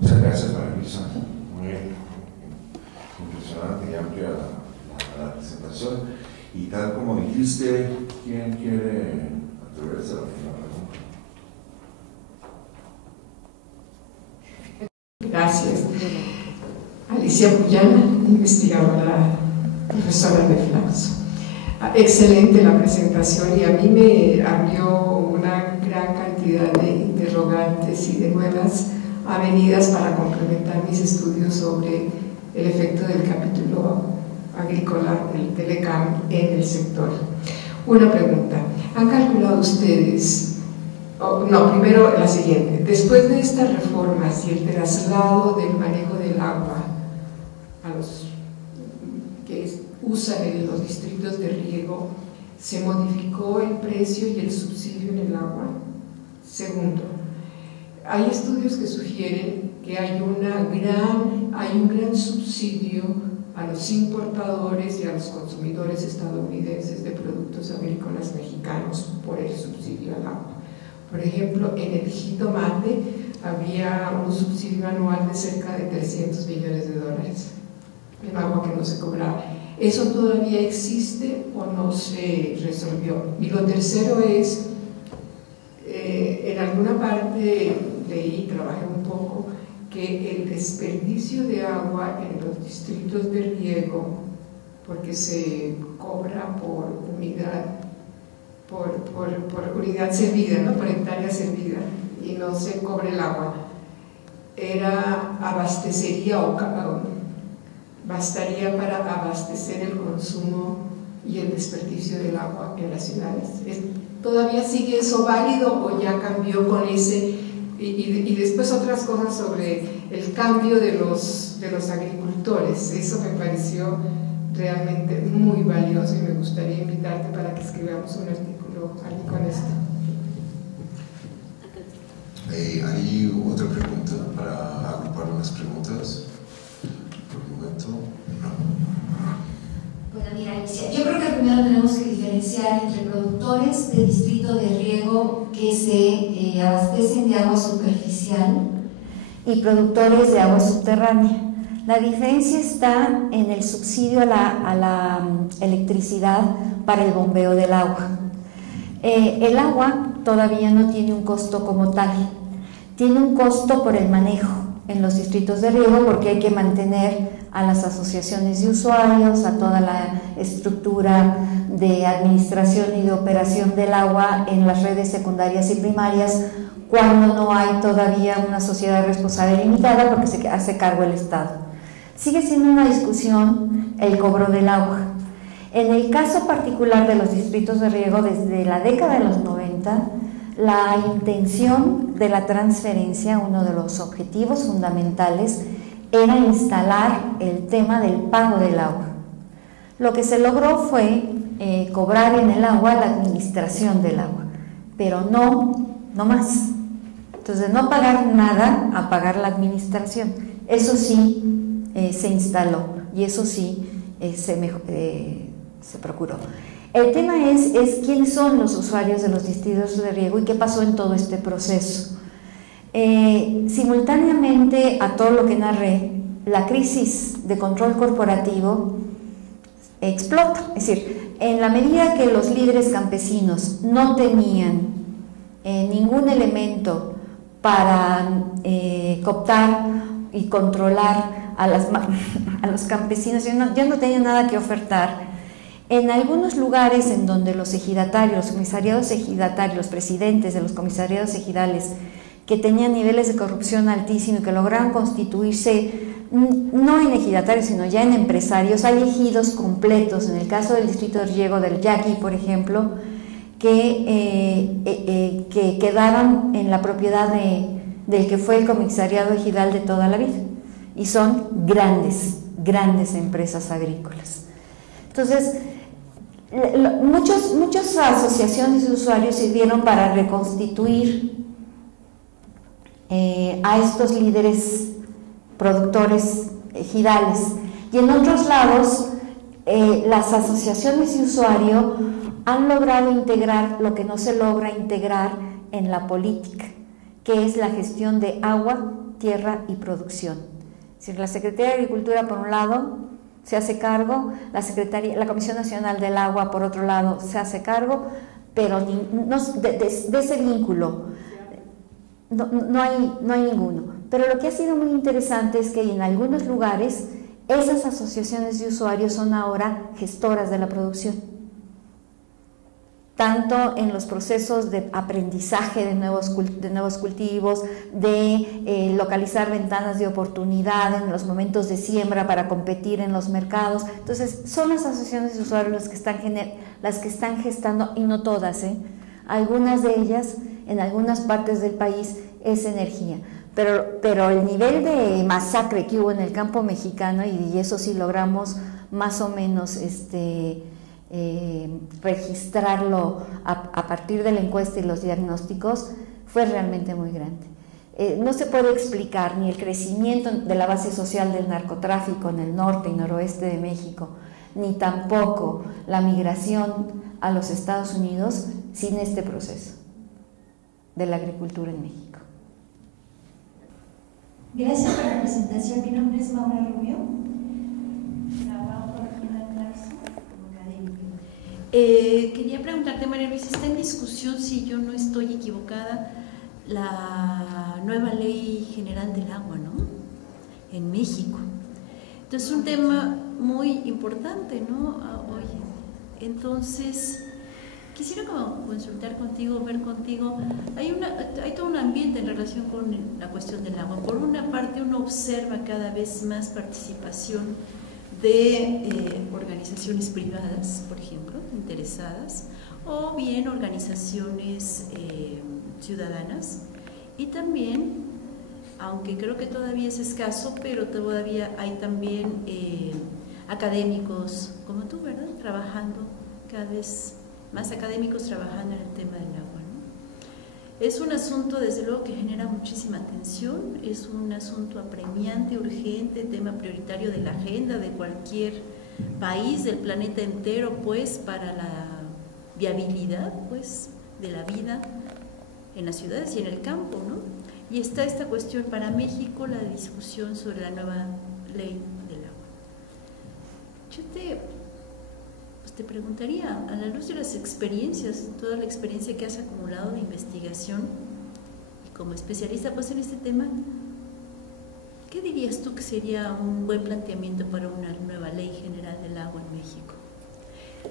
Muchas gracias, Marisa. Muy impresionante y amplia la presentación. Y tal como dijiste, ¿quién quiere atreverse a la primera pregunta? Gracias. Alicia Puyana, investigadora, profesora de Flaxo. Excelente la presentación y a mí me abrió una gran cantidad de interrogantes y de nuevas avenidas para complementar mis estudios sobre el efecto del capítulo agrícola del Telecam en el sector. Una pregunta, ¿han calculado ustedes, primero la siguiente, después de estas reformas y el traslado del manejo del agua a los que usan en los distritos de riego, ¿se modificó el precio y el subsidio en el agua? Segundo, hay estudios que sugieren que hay un gran subsidio a los importadores y a los consumidores estadounidenses de productos agrícolas mexicanos por el subsidio al agua. Por ejemplo, en el jitomate había un subsidio anual de cerca de $300 millones en agua que no se cobraba. ¿Eso todavía existe o no se resolvió? Y lo tercero es, en alguna parte leí, trabajé un poco, que el desperdicio de agua en los distritos de riego, porque se cobra por unidad, por unidad servida, ¿no? Por hectárea servida, y no se cobra el agua, abastecería o bastaría para abastecer el consumo y el desperdicio del agua en las ciudades. ¿Todavía sigue eso válido o ya cambió con ese? Y después otras cosas sobre el cambio de los agricultores. Eso me pareció realmente muy valioso y me gustaría invitarte para que escribamos un artículo ahí con esto. ¿Hay otra pregunta para agrupar unas preguntas? Por el momento, no. Bueno, mira, Alicia, yo creo que primero tenemos que diferenciar entre productores de distrito de riego que se abastecen de agua superficial y productores de agua subterránea. La diferencia está en el subsidio a la electricidad para el bombeo del agua. El agua todavía no tiene un costo como tal, tiene un costo por el manejo en los distritos de riego porque hay que mantener a las asociaciones de usuarios, a toda la estructura de administración y de operación del agua en las redes secundarias y primarias cuando no hay todavía una sociedad responsable limitada porque se hace cargo el Estado. Sigue siendo una discusión el cobro del agua. En el caso particular de los distritos de riego, desde la década de los 90, la intención de la transferencia, uno de los objetivos fundamentales, era instalar el tema del pago del agua. Lo que se logró fue cobrar en el agua la administración del agua, pero no más. Entonces, no pagar nada a pagar la administración. Eso sí se instaló y eso sí se procuró. El tema es quiénes son los usuarios de los distritos de riego y qué pasó en todo este proceso. Simultáneamente a todo lo que narré, la crisis de control corporativo explota. Es decir, en la medida que los líderes campesinos no tenían ningún elemento para cooptar y controlar a los campesinos, ya no tenían nada que ofertar. En algunos lugares en donde los ejidatarios, los comisariados ejidatarios, los presidentes de los comisariados ejidales, que tenían niveles de corrupción altísimos y que lograron constituirse no en ejidatarios sino ya en empresarios, hay ejidos completos, en el caso del distrito de riego del Yaqui, por ejemplo, que quedaron en la propiedad del que fue el comisariado ejidal de toda la vida y son grandes empresas agrícolas. Entonces, muchas asociaciones de usuarios sirvieron para reconstituir a estos líderes productores ejidales. Y en otros lados, las asociaciones de usuario han logrado integrar lo que no se logra integrar en la política, que es la gestión de agua, tierra y producción. Es decir, la Secretaría de Agricultura, por un lado, se hace cargo, la Comisión Nacional del Agua, por otro lado, se hace cargo, pero de ese vínculo no hay ninguno. Pero lo que ha sido muy interesante es que en algunos lugares esas asociaciones de usuarios son ahora gestoras de la producción, tanto en los procesos de aprendizaje de nuevos cultivos, de localizar ventanas de oportunidad en los momentos de siembra para competir en los mercados. Entonces, son las asociaciones de usuarios las que están gestando, y no todas, algunas de ellas en algunas partes del país es energía. Pero el nivel de masacre que hubo en el campo mexicano, y eso sí logramos más o menos registrarlo a partir de la encuesta y los diagnósticos, fue realmente muy grande. No se puede explicar ni el crecimiento de la base social del narcotráfico en el norte y noroeste de México, ni tampoco la migración a los Estados Unidos sin este proceso de la agricultura en México. Gracias por la presentación. Mi nombre es Maura Rubio. Trabajo en una clase como académica. Quería preguntarte, María Luisa, está en discusión, si yo no estoy equivocada, la nueva Ley General del Agua, ¿no? En México. Entonces, es un tema muy importante, ¿no? Oye, entonces, quisiera consultar contigo, ver contigo, hay todo un ambiente en relación con la cuestión del agua. Por una parte, uno observa cada vez más participación de organizaciones privadas, por ejemplo, interesadas, o bien organizaciones ciudadanas, y también, aunque creo que todavía es escaso, pero todavía hay también académicos como tú, ¿verdad?, trabajando, cada vez más académicos trabajando en el tema del agua, ¿no? Es un asunto, desde luego, que genera muchísima atención, es un asunto apremiante, urgente, tema prioritario de la agenda de cualquier país del planeta entero, pues, para la viabilidad, pues, de la vida en las ciudades y en el campo, ¿no? Y está esta cuestión para México, la discusión sobre la nueva ley del agua. Yo te preguntaría, a la luz de las experiencias, toda la experiencia que has acumulado de investigación y como especialista, pues, en este tema, ¿qué dirías tú que sería un buen planteamiento para una nueva Ley General del Agua en México?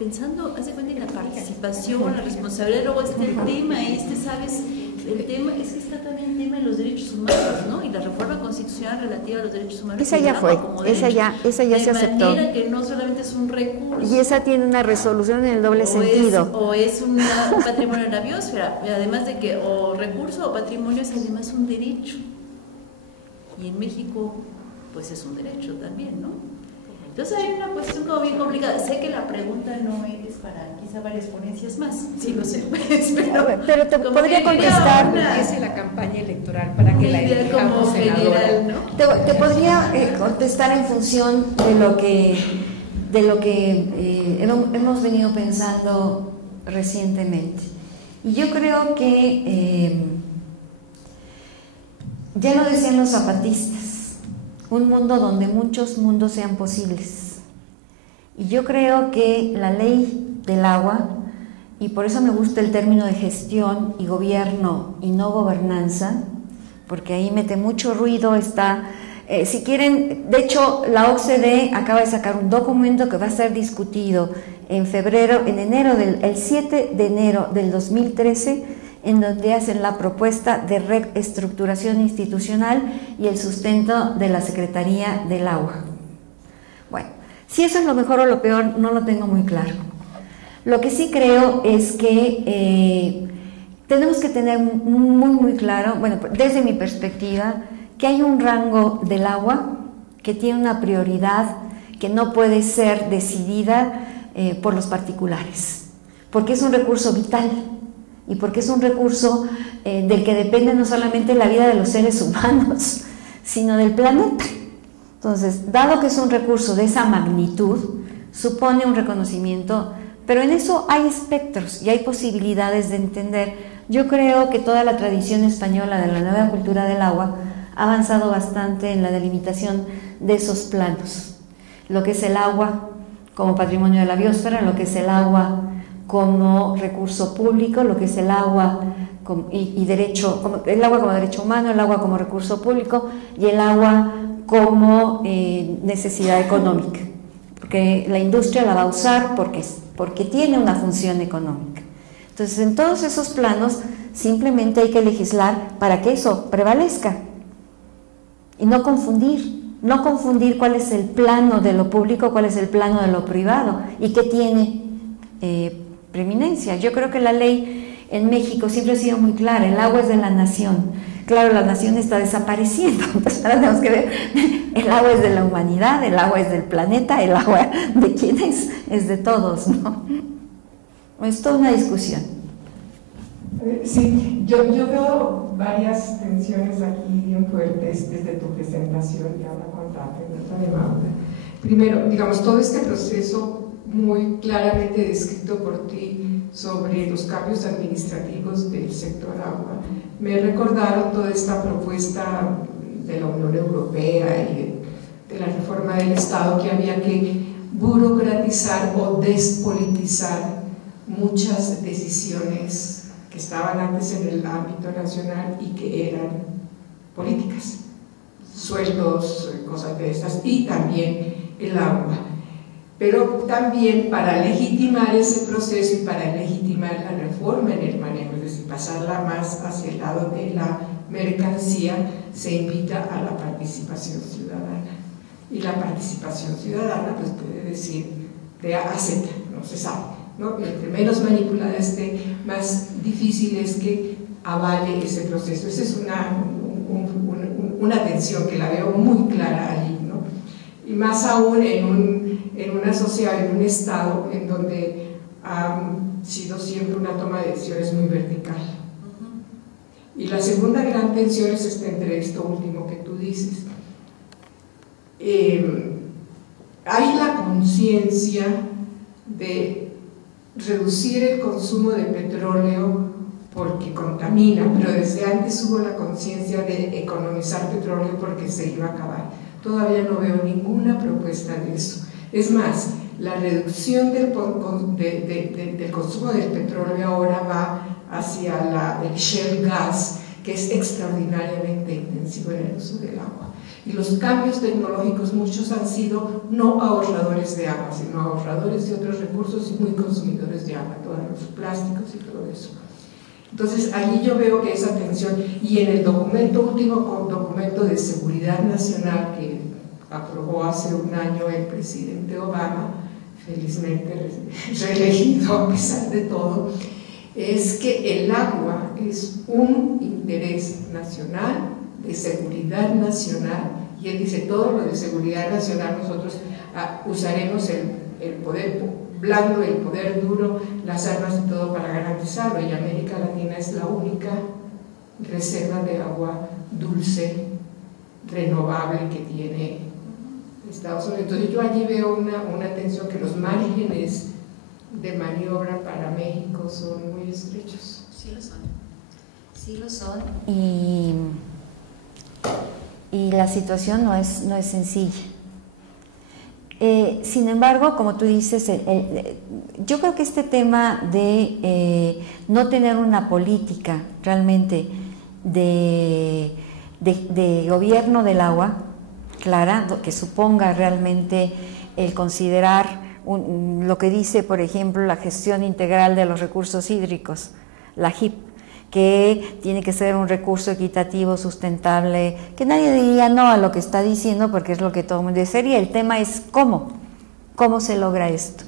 Pensando, haz de cuenta, en la participación, la responsabilidad, luego está el tema, ¿sabes? El tema es que está también el tema de los derechos humanos, ¿no? Y la reforma constitucional relativa a los derechos humanos. Esa ya fue, esa ya se aceptó. De manera que no solamente es un recurso. Y esa tiene una resolución en el doble sentido. O es un patrimonio de la biosfera, además de que o recurso o patrimonio es además un derecho. Y en México, pues es un derecho también, ¿no? Entonces hay una cuestión como bien complicada. Sé que la pregunta no es para quizá varias ponencias más, sí lo sé, pero te podría contestar. Es la campaña electoral para que la elijamos senadora, ¿no? Te podría contestar en función de lo que hemos venido pensando recientemente. Y yo creo que ya lo decían los zapatistas, un mundo donde muchos mundos sean posibles. Y yo creo que la ley del agua, y por eso me gusta el término de gestión y gobierno y no gobernanza, porque ahí mete mucho ruido, si quieren, de hecho la OCDE acaba de sacar un documento que va a ser discutido el 7 de enero del 2013, en donde hacen la propuesta de reestructuración institucional y el sustento de la Secretaría del Agua. Bueno, si eso es lo mejor o lo peor, no lo tengo muy claro. Lo que sí creo es que tenemos que tener muy claro, bueno, desde mi perspectiva, que hay un rango del agua que tiene una prioridad que no puede ser decidida por los particulares, porque es un recurso vital. Y porque es un recurso del que depende no solamente la vida de los seres humanos, sino del planeta. Entonces, dado que es un recurso de esa magnitud, supone un reconocimiento, pero en eso hay espectros y hay posibilidades de entender. Yo creo que toda la tradición española de la nueva cultura del agua ha avanzado bastante en la delimitación de esos planos. Lo que es el agua como patrimonio de la biosfera, lo que es el agua como recurso público, lo que es el agua y derecho, el agua como derecho humano, el agua como recurso público y el agua como necesidad económica, porque la industria la va a usar porque tiene una función económica. Entonces, en todos esos planos simplemente hay que legislar para que eso prevalezca y no confundir cuál es el plano de lo público, cuál es el plano de lo privado y qué tiene preeminencia. Yo creo que la ley en México siempre ha sido muy clara: el agua es de la nación. Claro, la nación está desapareciendo, entonces ahora tenemos que ver, el agua es de la humanidad, el agua es del planeta, el agua de quién es de todos, ¿no? Es toda una discusión. Sí, yo veo varias tensiones aquí bien fuertes desde tu presentación y ahora contate, nota de Maura. Primero, digamos, todo este proceso muy claramente descrito por ti sobre los cambios administrativos del sector agua, me recordaron toda esta propuesta de la Unión Europea y de la reforma del Estado, que había que burocratizar o despolitizar muchas decisiones que estaban antes en el ámbito nacional y que eran políticas, sueldos, cosas de estas, y también el agua. Pero también para legitimar ese proceso y para legitimar la reforma en el manejo, es decir, pasarla más hacia el lado de la mercancía, se invita a la participación ciudadana. Y la participación ciudadana pues puede decir de A a Z, no se sabe, ¿no? Entre menos manipulada esté, más difícil es que avale ese proceso. Esa es una tensión que la veo muy clara allí, ¿no? Y más aún en una sociedad, en un estado en donde ha sido siempre una toma de decisiones muy vertical. Y la segunda gran tensión es entre esto último que tú dices. Hay la conciencia de reducir el consumo de petróleo porque contamina, pero desde antes hubo la conciencia de economizar petróleo porque se iba a acabar. Todavía no veo ninguna propuesta de eso. Es más, la reducción del consumo del petróleo ahora va hacia el shale gas, que es extraordinariamente intensivo en el uso del agua. Y los cambios tecnológicos, muchos han sido no ahorradores de agua, sino ahorradores de otros recursos y muy consumidores de agua, todos los plásticos y todo eso. Entonces, allí yo veo que esa tensión, y en el último documento de seguridad nacional que aprobó hace un año el presidente Obama, felizmente reelegido a pesar de todo, es que el agua es un interés nacional, de seguridad nacional, y él dice: todo lo de seguridad nacional nosotros usaremos el poder blando, el poder duro, las armas y todo para garantizarlo, y América Latina es la única reserva de agua dulce, renovable que tiene Estados Unidos. Entonces yo allí veo una tensión, que los márgenes de maniobra para México son muy estrechos. Sí lo son. Sí lo son. Y la situación no es sencilla. Sin embargo, como tú dices, yo creo que este tema de no tener una política realmente de gobierno del agua clara, que suponga realmente el considerar lo que dice, por ejemplo, la gestión integral de los recursos hídricos, la GIP, que tiene que ser un recurso equitativo, sustentable, que nadie diría no a lo que está diciendo, porque es lo que todo el mundo desearía. El tema es cómo se logra esto.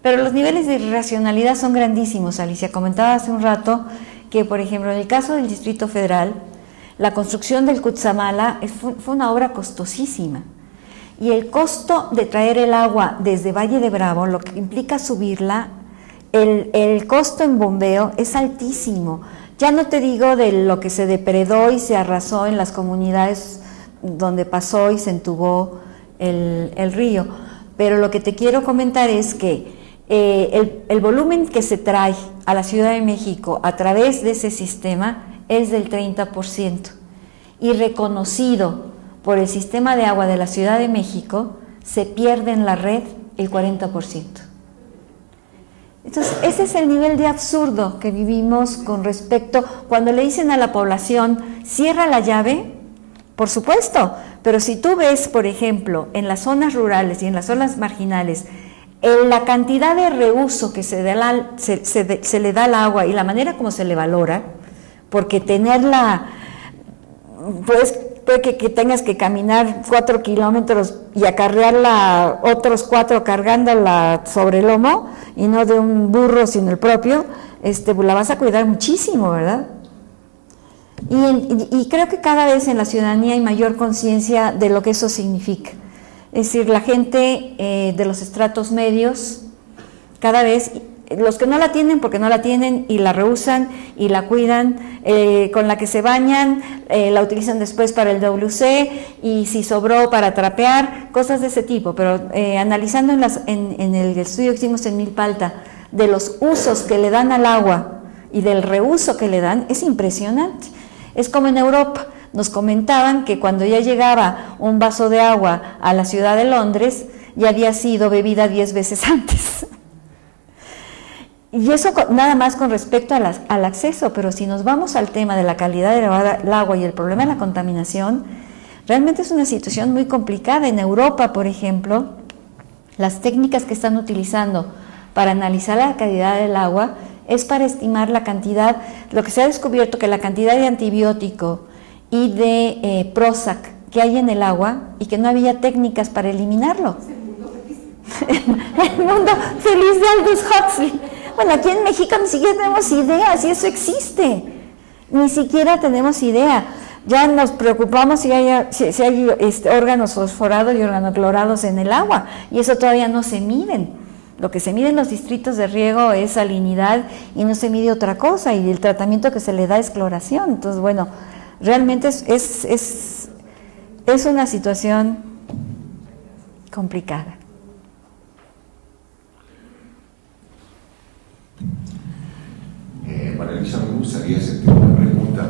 Pero los niveles de irracionalidad son grandísimos. Alicia comentaba hace un rato que, por ejemplo, en el caso del Distrito Federal, la construcción del Cutzamala fue una obra costosísima. Y el costo de traer el agua desde Valle de Bravo, lo que implica subirla, el costo en bombeo es altísimo. Ya no te digo de lo que se depredó y se arrasó en las comunidades donde pasó y se entubó el río. Pero lo que te quiero comentar es que el volumen que se trae a la Ciudad de México a través de ese sistema es del 30%, y reconocido por el sistema de agua de la Ciudad de México se pierde en la red el 40%. Entonces, ese es el nivel de absurdo que vivimos con respecto, cuando le dicen a la población, cierra la llave, por supuesto, pero si tú ves, por ejemplo, en las zonas rurales y en las zonas marginales, la cantidad de reuso que se le da al agua y la manera como se le valora, porque tenerla, puede que tengas que caminar 4 kilómetros y acarrearla otros 4 cargándola sobre el lomo, y no de un burro sino el propio, la vas a cuidar muchísimo, ¿verdad? Y creo que cada vez en la ciudadanía hay mayor conciencia de lo que eso significa. Es decir, la gente de los estratos medios, cada vez, los que no la tienen porque no la tienen y la rehusan y la cuidan, con la que se bañan, la utilizan después para el WC, y si sobró para trapear, cosas de ese tipo. Pero analizando en el estudio que hicimos en Milpalta, de los usos que le dan al agua y del reuso que le dan, es impresionante. Es como en Europa. Nos comentaban que cuando ya llegaba un vaso de agua a la ciudad de Londres, ya había sido bebida 10 veces antes. Y eso nada más con respecto al acceso, pero si nos vamos al tema de la calidad del agua y el problema de la contaminación, realmente es una situación muy complicada. En Europa, por ejemplo, las técnicas que están utilizando para analizar la calidad del agua es para estimar la cantidad, lo que se ha descubierto, que la cantidad de antibiótico y de Prozac que hay en el agua, y que no había técnicas para eliminarlo. El mundo feliz de Aldous Huxley. Bueno, aquí en México ni siquiera tenemos idea si eso existe, ni siquiera tenemos idea. Ya nos preocupamos si hay órganos fosforados y organoclorados en el agua, y eso todavía no se miden. Lo que se mide en los distritos de riego es salinidad y no se mide otra cosa, y el tratamiento que se le da es cloración. Entonces, bueno, realmente es una situación complicada. María Luisa, me gustaría hacerte una pregunta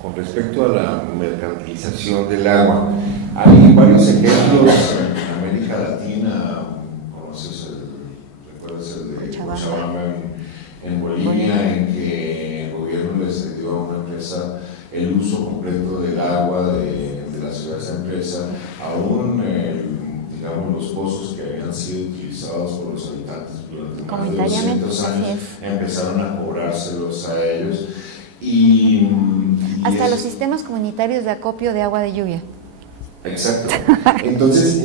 con respecto a la mercantilización del agua. Hay varios ejemplos en América Latina. ¿Recuerdas el de Cochabamba en Bolivia, en que el gobierno les dio a una empresa el uso completo del agua de la ciudad de esa empresa, aún digamos los pozos que habían sido utilizados por los habitantes durante más de 200 años empezaron a cobrárselos a ellos, y hasta los sistemas comunitarios de acopio de agua de lluvia. Exacto. Entonces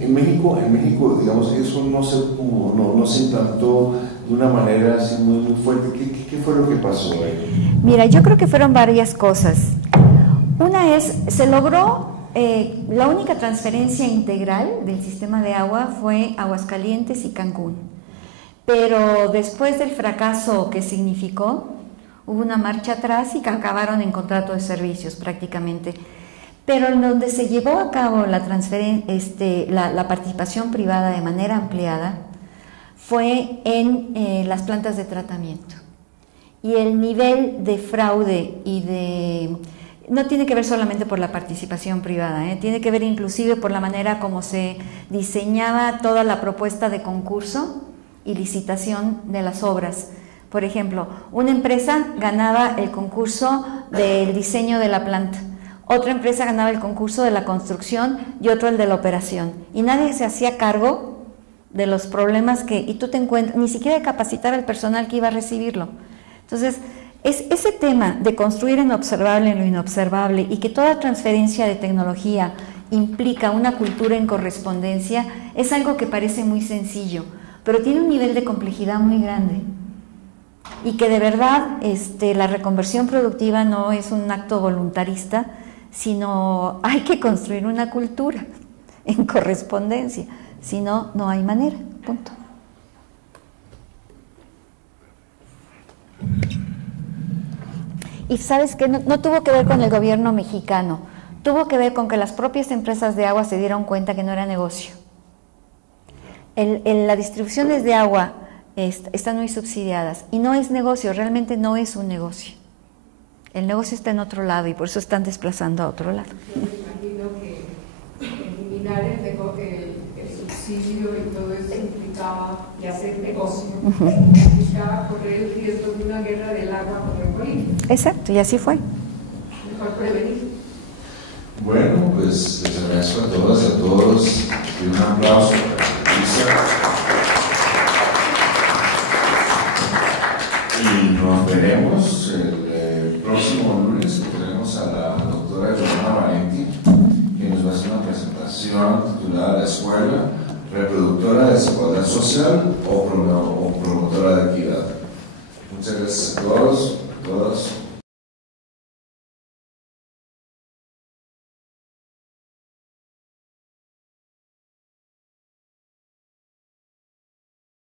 en México, digamos, eso no se implantó de una manera así muy fuerte. ¿Qué fue lo que pasó ahí? Mira, yo creo que fueron varias cosas. Una es, se logró, la única transferencia integral del sistema de agua fue Aguascalientes y Cancún. Pero después del fracaso que significó, hubo una marcha atrás y acabaron en contrato de servicios prácticamente. Pero en donde se llevó a cabo la participación privada de manera ampliada fue en las plantas de tratamiento. Y el nivel de fraude no tiene que ver solamente por la participación privada, tiene que ver inclusive por la manera como se diseñaba toda la propuesta de concurso y licitación de las obras. Por ejemplo, una empresa ganaba el concurso del diseño de la planta, otra empresa ganaba el concurso de la construcción y otro el de la operación, y nadie se hacía cargo de los problemas y tú te encuentras, ni siquiera de capacitar al personal que iba a recibirlo. Entonces, es ese tema de construir en lo observable en lo inobservable, y que toda transferencia de tecnología implica una cultura en correspondencia, es algo que parece muy sencillo, pero tiene un nivel de complejidad muy grande. Y que de verdad la reconversión productiva no es un acto voluntarista, sino hay que construir una cultura en correspondencia, si no, no hay manera, punto. Y sabes que no tuvo que ver con el gobierno mexicano, tuvo que ver con que las propias empresas de agua se dieron cuenta que no era negocio. Las distribuciones de agua están muy subsidiadas y no es negocio, realmente no es un negocio. El negocio está en otro lado y por eso están desplazando a otro lado. Yo me imagino que eliminar el subsidio y todo eso implicaba y hacer negocio, implicaba correr el riesgo de una guerra del agua con el Bolivia. Exacto, y así fue. Mejor prevenir. Bueno, pues les agradezco a todas y a todos y un aplauso para Lisa. Y nos veremos el próximo lunes, que tenemos a la doctora Joana Valenti, que nos va a hacer una presentación titulada La Escuela, Reproductora de Desigualdad Social o Promotora de Equidad. Muchas gracias a todos, todas.